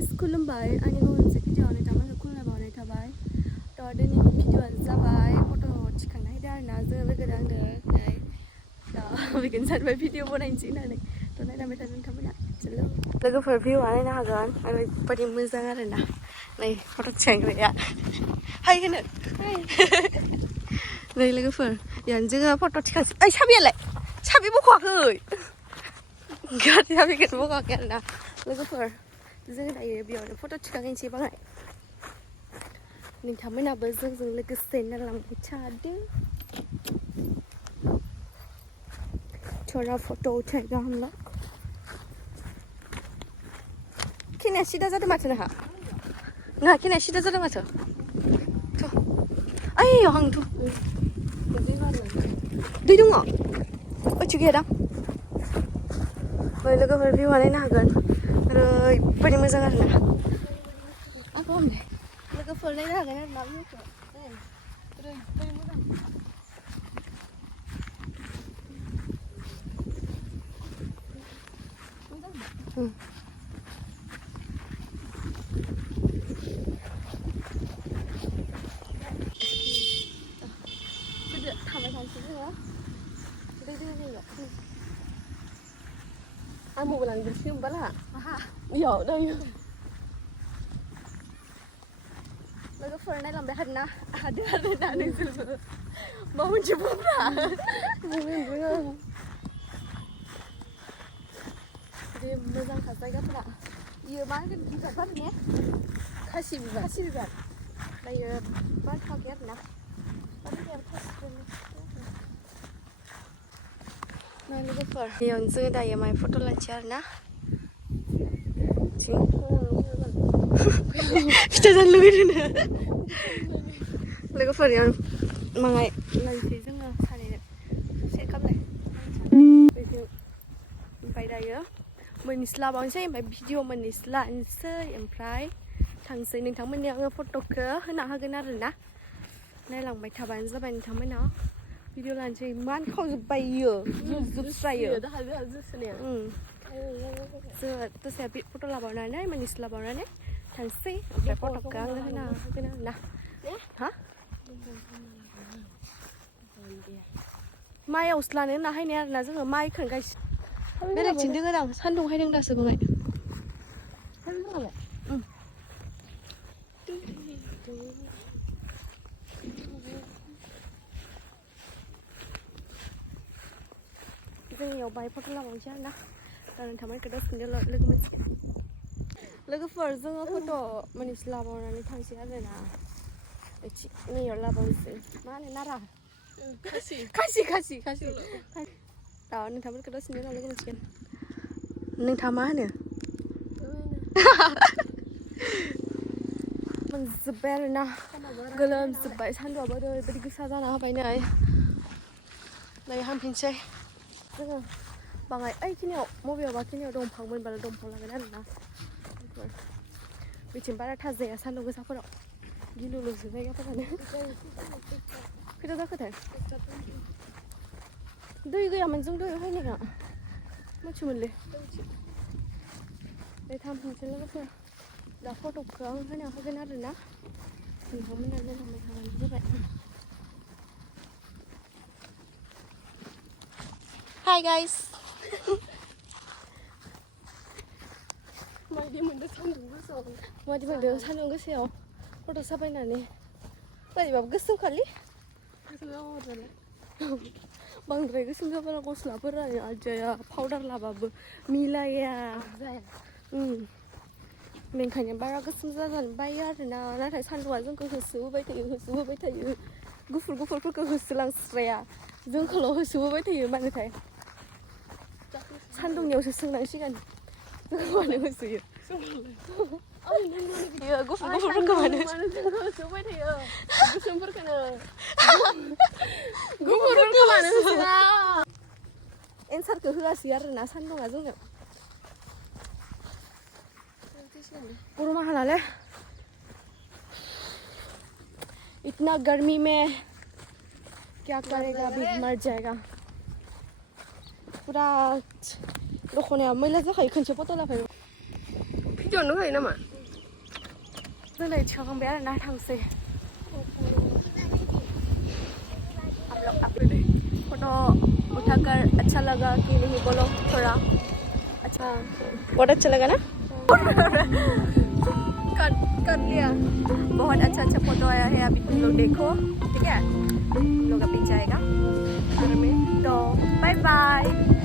Guys खुलुमबाय आंनि मोनसे भिडिअ नोंथांमोनखौ खुलुमनाय थाबाय थ' दिनैनि भिडिअ'आनो जाबाय फट' थिखांनाय आरोना जों लोगो नांदों दा बेखौनो सानबाय भिडिअ बनायनोसै होननानै थ' नायलांबाय थादों नोंथांमोना चलो लोगोफोर भिउआ नायनो हागोन ओरैबायदि मोजां आरोना नै फट' थिखांग्राया हाय होनो नै लोगोफोर बेयावनो जोङो फट' थिखांसै ओइ साबियालाय साबि बख'वाखै गारि साबिखौनो बख'वाखै आरोना लोगोफोर जों दायो बेयावनो फट' थिखांहैनोसै बाङाय नोंथांमोनाबो जोंजों लोगोसे नायलांबाय थादो थोड़ा फट' उठाएगा हम लोग खिनाया सिदा जादों माथो नोंहा खिनाया सिदा जादों माथो थ' ओइयाव हांथ' दै दङ ओइथिं गैया दां लोगोफोर भिउआ नायनो हागोन ओरैबायदि मोजां आरोना आंखौ हमलाय लोगोफोर नायनो हागोन आरोना भिउखौ ओरैबायदि मोजां थाबाय थानोसै जोङो दै आं मबाइल लांग्रोसै होमबाला इयाव दायो लोगोफोर नायलांबाय हादोंना हादों आरोना नोंसोरबो मा मोनसे बुंब्रा बे मोजांखा जायगाफोरा बियो मा होनगोन बिबार बारो ने खासि बिबार दायो बारथ'वाखै आरोना लोगोफोर बेयावनो जोङो दायो माय फट' लानोसै आरोना फिथा जानो लुगैदों लोगोफोर बेयावनो माहाय लानोसै जोङो सानैनो सेट खालामलाय ओमफ्राय दायो मोननैसो लाबावनोसै ओमफ्राय भिडिअ मोननैसो लानोसै ओमफ्राय थांसै नोंथांमोननि आङो फट'खौ होना होगोन आरोना नायलांबाय थाबानो जाबाय नोंथांमोना भिडिअ लानोसै मान खावजोब्बाय इयो जोबस्रायो जोङो दसे फट' लाबावनानै मोननैसो लाबावनानै थांसै ओमफ्राय फट'खौ आङो होना होगोन आरोना हा माइआवसो लानो होनना हायनाय आरोना जोङो माइखौनो गायसिगोन बेलेगथिं दोङो दां सान्दुं हायदों दासो बाङाय जोंनियाव बाहाय फट' लाबावनोसै आरोना दा नोंथांमोनखौ दसेनो लोगो मोनसिगोन लोगोफोर जोङो फट' मोननैसो लाबावनानै थांसै आरोना नैयाव लाबावनोसै मा होनो नारा खासि दा नोंथांमोनखौ दसेनो उनाव लोगो मोनसिगोन नोंथाङा मा होनो मोनजोब्बाय आरोना गोलोमजोब्बाय सान्दुंआबो ओरैबायदि गोसा जाना होबाय नै हांफिनसै जोङो बाङाय ओइखिनियाव बबेयावबा खिनियाव दंफां मोनबाल' दंफां लागोन आरोना बिथिं बारा थाजाया सान्दुं गोसाफोराव गिलुलुसो जायगाफोरानो खैथा जाखोथाय दै गैयामोन जों दै हायनाया मिथिमोनलै दै थांफिनसै लोगोफोर दा फट'खौ आं होना होगोन आरोना नोंथांमोना नायलांबाय थाबानो जाबाय हाय गाइस माबायदि मोनदों सान्दुं गोसायाव फट' साफायनानै बोरैबाबो गोसोम खालि बांद्राय गोसोम जाबाला गस्लाफोरा आजाया पाउडार लाबाबो मिलाया बेनिखायनो बारा गोसोम जाजानो बायो आरोना नाथाय सान्दुंआ जोंखौ होसोबोबाय थायो गुफुरफोरखौ होसोलांस्राया जोंखौल' होसोबोबाय थायो मानोथाय सान्दुंनियावसो सोंनांसिगोन जोंखौ मानो होसोयो गुफुरफोरखौ मानो होसोबाय थायो गोसोमफोरखौनो गुफुरफोरखौ मानो होसोआ एन्सारखौ होआसै आरोना सान्दुंआ जोंनो गरमा हालाले इतना गर्मी में क्या करेगा अभी मर जाएगा पूरा दख'नाया मैला जाखायो खनसे फट' लाफायो भिडिअ' नुखायो नामा जोंलाय थिखांबाय आरो ना थांसै फोटो उठाकर अच्छा लगा कि नहीं बोलो थोड़ा अच्छा बहुत अच्छा लगा ना कर लिया बहुत अच्छा अच्छा फोटो आया है अभी तुम लोग देखो ठीक है हम लोग अभी जाएगा घर में तो बाय बाय।